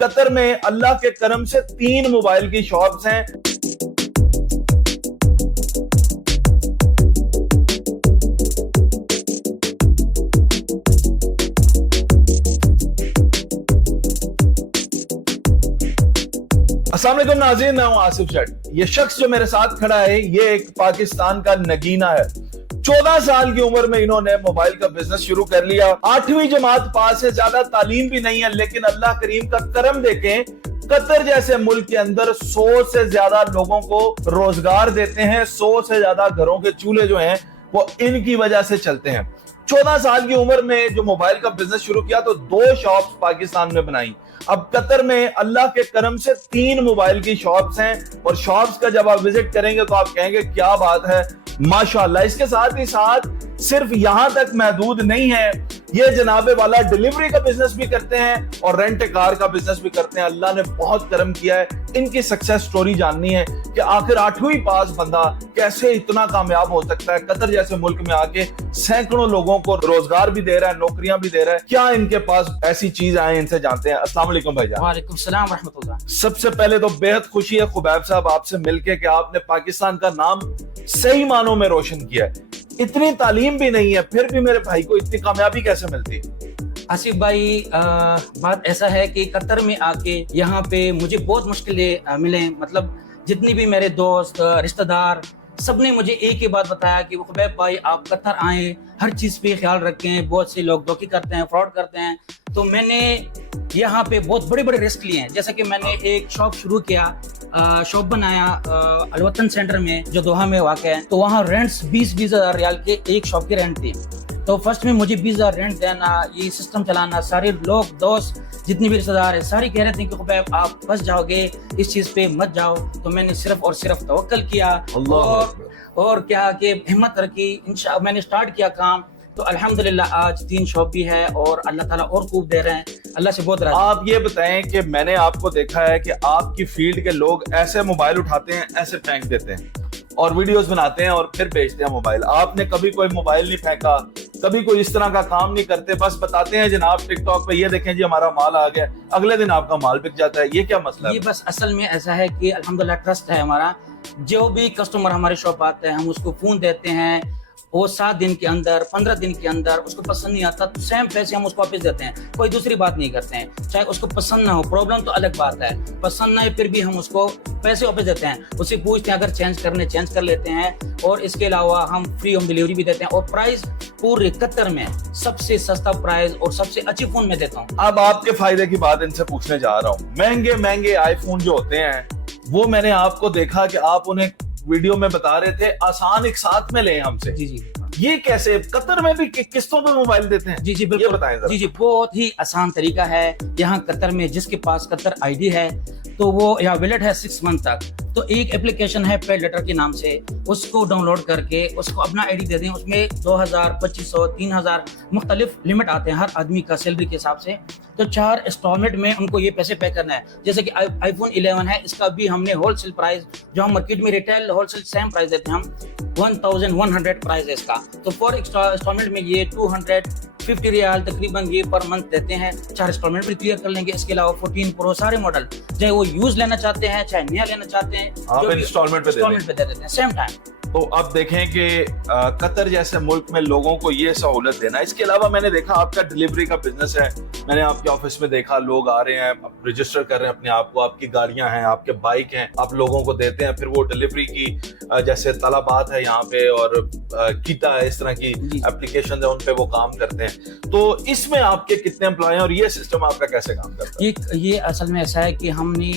قطر میں اللہ کے کرم سے 3 موبائل کی شاپس ہیں. السلام علیکم ناظرین، میں ہوں آصف شٹ. یہ شخص جو میرے ساتھ کھڑا ہے یہ ایک پاکستان کا نگینہ ہے. 14 سال کی عمر میں انہوں نے موبائل کا بزنس شروع کر لیا. 8ویں جماعت پاس ہے، زیادہ تعلیم بھی نہیں ہے، لیکن اللہ کریم کا کرم دیکھیں، قطر جیسے ملک کے اندر 100 سے زیادہ لوگوں کو روزگار دیتے ہیں. 100 سے زیادہ گھروں کے چولہے جو ہیں وہ ان کی وجہ سے چلتے ہیں. 14 سال کی عمر میں جو موبائل کا بزنس شروع کیا تو 2 شاپس پاکستان میں بنائی. اب قطر میں اللہ کے کرم سے 3 موبائل کی شاپس ہیں، اور شاپس کا جب آپ وزٹ کریں گے تو آپ کہیں گے کیا بات ہے، ماشاءاللہ. اس کے ساتھ ہی ساتھ صرف یہاں تک محدود نہیں ہے، یہ جناب والا ڈیلیوری کا بزنس بھی کرتے ہیں اور رینٹ کار کا بزنس بھی کرتے ہیں. اللہ نے بہت کرم کیا ہے. ان کی سکسیس سٹوری جاننی ہے کہ آخر 8ویں پاس بندہ کیسے اتنا کامیاب ہو سکتا ہے. قطر جیسے ملک میں آ کے سینکڑوں لوگوں کو روزگار بھی دے رہا ہے، نوکریاں بھی دے رہا ہے. کیا ان کے پاس ایسی چیز آئے، ان سے جانتے ہیں. السلام علیکم بھائی جان. وعلیکم السلام ورحمۃ اللہ. سب سے پہلے تو بہت خوشی ہے خبیب صاحب آپ سے مل کے کہ آپ نے پاکستان کا نام صحیح معنوں میں روشن کیا ہے. اتنی تعلیم بھی نہیں ہے پھر بھی میرے بھائی کو اتنی کامیابی کیسے ملتی؟ آصف بھائی، بات ایسا ہے کہ قطر میں آ کے یہاں پہ مجھے بہت مشکلیں ملیں. مطلب جتنی بھی میرے دوست رشتہ دار سب نے مجھے ایک ہی بات بتایا کہ خبیب بھائی آپ قطر آئیں، ہر چیز پہ خیال رکھیں. بہت سے لوگ دھوکے کرتے ہیں، فراڈ کرتے ہیں. تو میں نے یہاں پہ بہت بڑے بڑے رسک لیے ہیں. جیسے کہ میں نے ایک شاپ شروع کیا، شاپ بنایا الوطن سینٹر میں جو دوحہ میں واقع ہے. تو وہاں رینٹس 20 ہزار ریال کے ایک شاپ کے رینٹ تھے. تو فرسٹ میں مجھے 20,000 رینٹ دینا، یہ سسٹم چلانا، سارے لوگ دوست جتنی بھی رشتہ دار ہیں سارے کہہ رہے تھے کہ خبیب آپ پھنس جاؤ گے، اس چیز پہ مت جاؤ. تو میں نے صرف اور صرف توکل کیا اور کیا کہ ہمت رکھی. انشاءاللہ میں نے سٹارٹ کیا کام. تو الحمدللہ آج 3 شاپ بھی ہے اور اللہ تعالیٰ اور خوب دے رہے ہیں. اللہ سے بہت راضی. آپ یہ بتائیں کہ میں نے آپ کو دیکھا ہے کہ آپ کی فیلڈ کے لوگ ایسے موبائل اٹھاتے ہیں، ایسے پھینک دیتے ہیں اور ویڈیوز بناتے ہیں اور پھر بیچتے ہیں موبائل. آپ نے کبھی کوئی موبائل نہیں پھینکا، کبھی کوئی اس طرح کا کام نہیں کرتے، بس بتاتے ہیں جناب ٹک ٹاک پہ یہ دیکھیں جی ہمارا مال آ گیا، اگلے دن آپ کا مال بک جاتا ہے. یہ کیا مسئلہ ہے؟ یہ بس اصل میں ایسا ہے کہ الحمدللہ ٹرسٹ ہے ہمارا. جو بھی کسٹمر ہمارے شاپ آتے ہیں ہم اس کو فون دیتے ہیں، وہ 7 دن کے اندر 15 دن کے اندر اس کو پسند نہیں آتا تو سیم پیسے ہم اس کو واپس دیتے ہیں. کوئی دوسری بات نہیں کرتے ہیں. چاہے اس کو پسند نہ ہو، پرابلم تو الگ بات ہے، پسند نہ ہے پھر بھی ہم اس کو پیسے واپس دیتے ہیں. اسے پوچھتے ہیں اگر چینج کر لیتے ہیں. اور اس کے علاوہ ہم فری ہوم ڈیلیوری بھی دیتے ہیں. اور پرائز پورے قطر میں سب سے سستا پرائز اور سب سے اچھی فون میں دیتا ہوں. اب آپ کے فائدے کی بات ان سے پوچھنے جا رہا ہوں. مہنگے آئی فون جو ہوتے ہیں وہ میں نے آپ کو دیکھا کہ آپ انہیں ویڈیو میں بتا رہے تھے آسان ایک ساتھ میں لیں ہم سے. جی یہ کیسے قطر میں بھی قسطوں پہ موبائل دیتے ہیں؟ جی بالکل بتائیں ذرا. جی بہت ہی آسان طریقہ ہے. یہاں قطر میں جس کے پاس قطر آئی ڈی ہے تو وہ یہاں ویلڈ ہے 6 منتھ تک. تو ایک اپلیکیشن ہے پے لیٹر کے نام سے، اس کو ڈاؤن لوڈ کر کے اس کو اپنا آئی ڈی دے دیں. اس میں 2,000 2,500 3,000 مختلف لمٹ آتے ہیں ہر آدمی کا سیلری کے حساب سے. تو 4 انسٹالمنٹ میں ان کو یہ پیسے پے کرنا ہے. جیسے کہ آئی فون 11 ہے، اس کا بھی ہم نے ہول سیل پرائز جو ہم مارکیٹ میں retail wholesale same price دیتے ہیں ہم 1,100 پرائز ہے اس کا. تو 4 انسٹالمنٹ میں یہ 250 ریال تقریباً یہ پر منتھ دیتے ہیں. 4 انسٹالمنٹ بھی کلیئر کر لیں گے. اس کے علاوہ 14 پرو سارے ماڈل چاہے وہ یوز لینا چاہتے ہیں چاہے نیا لینا چاہتے ہیں آپ انسٹالمنٹ پہ دے دیتے ہیں سیم ٹائم. تو اب دیکھیں کہ قطر جیسے ملک میں لوگوں کو یہ سہولت دینا. اس کے علاوہ میں نے دیکھا آپ کا ڈیلیوری کا بزنس ہے. میں نے آپ کے آفس میں دیکھا لوگ آ رہے ہیں، رجسٹر کر رہے ہیں اپنے آپ کو، آپ کی گاڑیاں ہیں، آپ کے بائک ہیں، آپ لوگوں کو دیتے ہیں. پھر وہ ڈیلیوری کی جیسے طلبات ہے یہاں پہ اور کیتا ہے، اس طرح کی اپلیکیشن ہے، ان پہ وہ کام کرتے ہیں. تو اس میں آپ کے کتنے امپلائی ہیں اور یہ سسٹم آپ کا کیسے کام کرتا ہے؟ یہ اصل میں ایسا ہے کہ ہم نے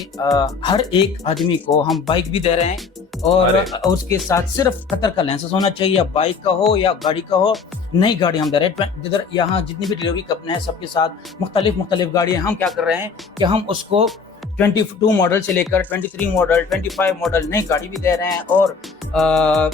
ہر ایک آدمی کو ہم بائک بھی دے رہے ہیں اور اس کے ساتھ صرف قطر کا لائسنس ہونا چاہیے، بائک کا ہو یا گاڑی کا ہو. نئی گاڑی ہم دے رہے ہیں. جدھر یہاں جتنی بھی ڈیلیوری کمپنی ہے سب کے ساتھ مختلف گاڑیاں ہم کیا کر رہے ہیں کہ ہم اس کو 22 ماڈل سے لے کر 23 ماڈل 25 ماڈل نئی گاڑی بھی دے رہے ہیں. اور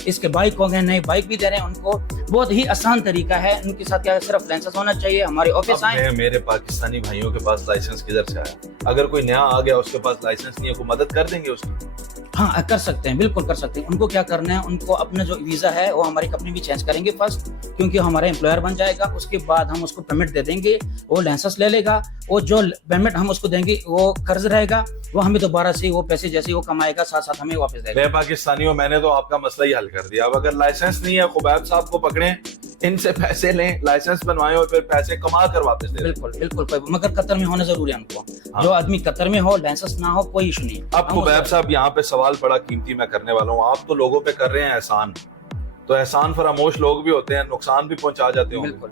اس کے بائک ہو گئے نئے بائک بھی دے رہے ہیں. ان کو بہت ہی آسان طریقہ ہے. ان کے ساتھ کیا صرف لائسنس ہونا چاہیے. ہمارے آفس آئیں. میرے پاکستانی بھائیوں کے پاس لائسنس کدھر سے آیا؟ اگر کوئی نیا آ گیا اس کے پاس لائسنس نہیں ہے، کوئی مدد کر دیں گے اس کی؟ हाँ कर सकते हैं, बिल्कुल कर सकते हैं। उनको क्या करना है, उनको अपना जो वीज़ा है वो हमारी कंपनी भी चेंज करेंगे फर्स्ट, क्योंकि हमारा एम्प्लॉयर बन जाएगा। उसके बाद हम उसको पेमेंट दे देंगे, वो लाइसेंस ले लेगा, और जो पेमेंट हम उसको देंगे वो कर्ज रहेगा, वो हमें दोबारा से वो पैसे जैसे वो कमाएगा साथ साथ हमें वापस देगा। मैं पाकिस्तानियों, मैंने तो आपका मसला ही हल कर दिया। अब अगर लाइसेंस नहीं है, खुबैब साहब को पकड़ें, इनसे पैसे लें, लाइसेंस बनवाएं और फिर पैसे कमा कर वापस दें। बिल्कुल बिल्कुल, मगर कतर में होना जरूरी है हमको। हाँ। जो आदमी कतर में हो, लाइसेंस ना हो, कोई इशू नहीं। अब खुबैब साहब यहाँ पे सवाल बड़ा कीमती मैं करने वाला हूँ। आप तो लोगों पे कर रहे हैं एहसान, तो एहसान फरामोश लोग भी होते हैं, नुकसान भी पहुंचा जाते होंगे, बिल्कुल।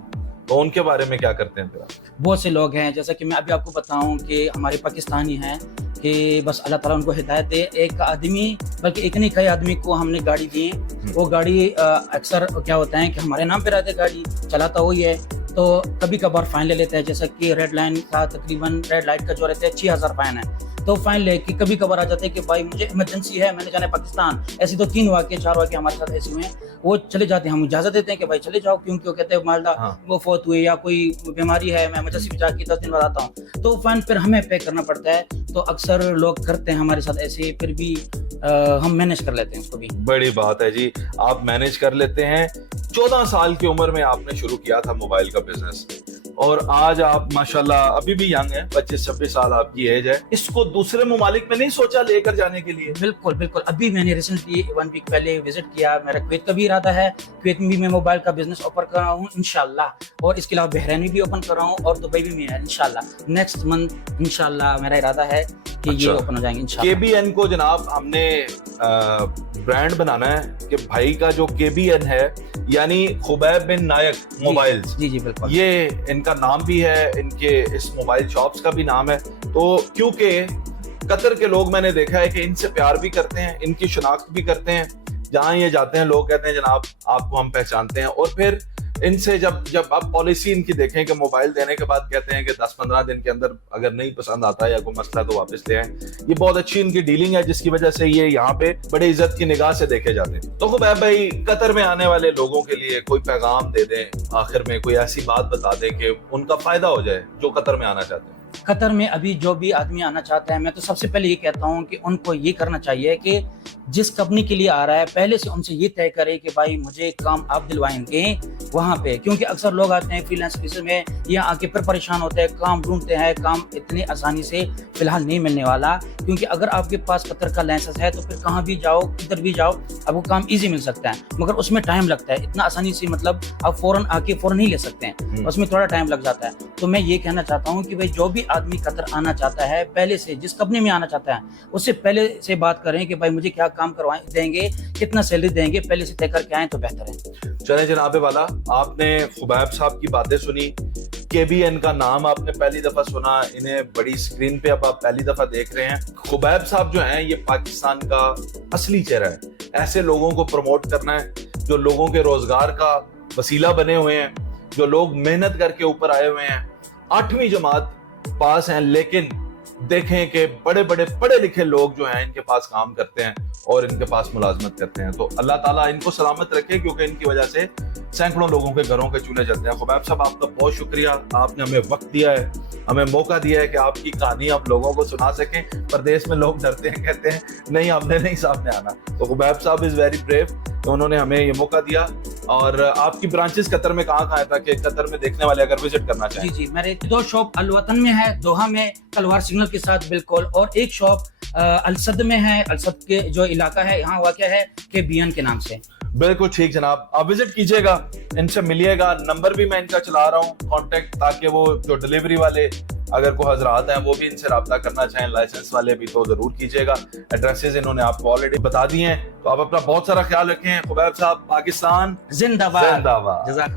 तो उनके बारे में क्या करते हैं फिर आप? बहुत से लोग हैं, जैसा कि मैं अभी आपको बताऊं कि हमारे पाकिस्तानी हैं कि बस अल्लाह ताला उनको हिदायत दे। एक आदमी, बल्कि एक नहीं कई आदमी को हमने गाड़ी दी, वो गाड़ी अक्सर क्या होता है कि हमारे नाम पे रहते, गाड़ी चलाता वही है, तो कभी कभार फाइन ले लेता है। जैसा कि रेड लाइन का तकरीबन, रेड लाइट का जो रहता है 6000 फाइन है, तो फाइन लेके कभी कभार आ जाते हैं कि भाई मुझे इमरजेंसी है, मैंने जाना है पाकिस्तान। ऐसे तो 3 वाक़े 4 वाक़े हमारे साथ ऐसे हुए हैं, वो चले जाते हैं, हम इजाज़त देते हैं कि भाई चले जाओ, क्योंकि वो कहते हैं मालदा वो फौत हुए या कोई बीमारी है, मैं इमरजेंसी में जाके 10 दिन बाद आता हूँ, तो फाइन फिर हमें पे करना पड़ता है। तो अक्सर लोग करते हैं हमारे साथ ऐसे, फिर भी हम मैनेज कर लेते हैं उसको भी। बड़ी बात है जी, आप मैनेज कर लेते हैं। 14 साल की उम्र में आपने शुरू किया था मोबाइल का बिजनेस, और आज आप माशाल्लाह अभी भी यंग हैं, 25-26 साल आपकी एज है। इसको दूसरे ममालिक में नहीं सोचा लेकर जाने के लिए? बिल्कुल बिल्कुल, अभी मैंने रिसेंटली 1 वीक पहले विजिट किया। मेरा कुवैत का भी इरादा है, कुवैत में भी मैं मोबाइल का बिजनेस ओपन कर रहा हूँ इंशाल्लाह, और इसके अलावा बहरीन में भी ओपन कर रहा हूँ, और दुबई भी है इंशाल्लाह। नेक्स्ट मंथ इंशाल्लाह मेरा इरादा है कि ये ओपन हो जाएंगे इंशाल्लाह। KBN को जनाब हमने ब्रांड बनाना है कि भाई का जो KBN है, यानी खुबैब बिन नायक मोबाइल्स, जी जी बिल्कुल, ये इनका नाम भी है, इनके इस मोबाइल शॉप्स का भी नाम है। तो क्योंकि कतर के लोग मैंने देखा है कि इनसे प्यार भी करते हैं, इनकी शिनाख्त भी करते हैं। जहां ये जाते हैं लोग कहते हैं जनाब आपको हम पहचानते हैं, और फिर इनसे जब आप पॉलिसी इनकी देखें कि मोबाइल देने के बाद कहते हैं कि 10-15 दिन के अंदर अगर नहीं पसंद आता है या कोई मसला तो वापस ले आए। ये बहुत अच्छी इनकी डीलिंग है, जिसकी वजह से ये यहाँ पे बड़े इज्जत की निगाह से देखे जाते हैं। तो खुबैब भाई, कतर में आने वाले लोगों के लिए कोई पैगाम दे दें, आखिर में कोई ऐसी बात बता दें कि उनका फायदा हो जाए जो कतर में आना चाहते हैं। कतर में अभी जो भी आदमी आना चाहता है, मैं तो सबसे पहले ये कहता हूँ कि उनको ये करना चाहिए कि जिस कंपनी के लिए आ रहा है पहले से उनसे ये तय करे कि भाई मुझे काम आप दिलवाएंगे वहाँ पे। क्योंकि अक्सर लोग आते हैं फ्रीलांस बिजनेस में, यहाँ आके फिर परेशान होते हैं, काम ढूंढते हैं, काम इतनी आसानी से फिलहाल नहीं मिलने वाला। क्योंकि अगर आपके पास कतर का लाइसेंस है तो फिर कहाँ भी जाओ, किधर भी जाओ, आपको काम ईजी मिल सकता है, मगर उसमें टाइम लगता है। इतना आसानी से मतलब आप फौरन आके फौरन नहीं ले सकते हैं, उसमें थोड़ा टाइम लग जाता है। तो मैं ये कहना चाहता हूँ कि भाई जो भी आदमी कतर आना चाहता है, पहले से जिस कंपनी में आना चाहता है उससे पहले से बात करें कि भाई मुझे क्या काम करवाएं देंगे, कितना सैलरी देंगे, पहले से तय करके आए तो बेहतर है। चले जनाबे वाला, आपने खुबैब साहब की बातें सुनी, KBN का नाम आपने पहली दफा सुना, इन्हें बड़ी स्क्रीन पे अब आप पहली दफा देख रहे हैं। खुबैब साहब जो हैं ये पाकिस्तान का असली चेहरा है। ऐसे लोगों को प्रमोट करना है जो लोगों के रोजगार का वसीला बने हुए हैं, जो लोग मेहनत करके ऊपर आए हुए हैं, 8वीं जमात पास हैं, लेकिन देखें कि बड़े बड़े पढ़े लिखे लोग जो हैं इनके पास काम करते हैं और इनके पास मुलाजमत करते हैं। तो अल्लाह ताला इनको सलामत रखे, क्योंकि इनकी वजह से सैकड़ों लोगों के घरों के चूल्हे जलते हैं। खुबैब साहब, आपका बहुत शुक्रिया, आपने हमें वक्त दिया है, हमें मौका दिया है कि आपकी कहानी आप लोगों को सुना सकें। परदेश में लोग डरते हैं, कहते हैं नहीं हमने नहीं सामने आना। तो खुबैब साहब इज वेरी ब्रेव, तो उन्होंने हमें ये मौका दिया। और आपकी ब्रांचेस कतर में कहाँ है, ताकि कतर में देखने वाले अगर विजिट करना चाहें? जी जी, मेरे 2 शॉप अलवतन में है, दोहा में तलवार सिग्नल के साथ बिल्कुल, और एक शॉप अलसद में है। अलसद के जो इलाका है यहाँ वाक़या है KBN के नाम से। बिल्कुल ठीक जनाब, आप विजिट कीजिएगा, इनसे मिलिएगा। नंबर भी मैं इनका चला रहा हूँ कांटेक्ट, ताकि वो जो डिलीवरी वाले अगर कोई हजरात हैं वो भी इनसे रब्ता करना चाहें, लाइसेंस वाले भी, तो जरूर कीजिएगा। एड्रेसेस इन्होंने आपको ऑलरेडी बता दिए हैं। तो आप अपना बहुत सारा ख्याल रखें। खुबैब साहब, पाकिस्तान जिंदाबाद। जिंदाबाद। जज़ाकल्लाह।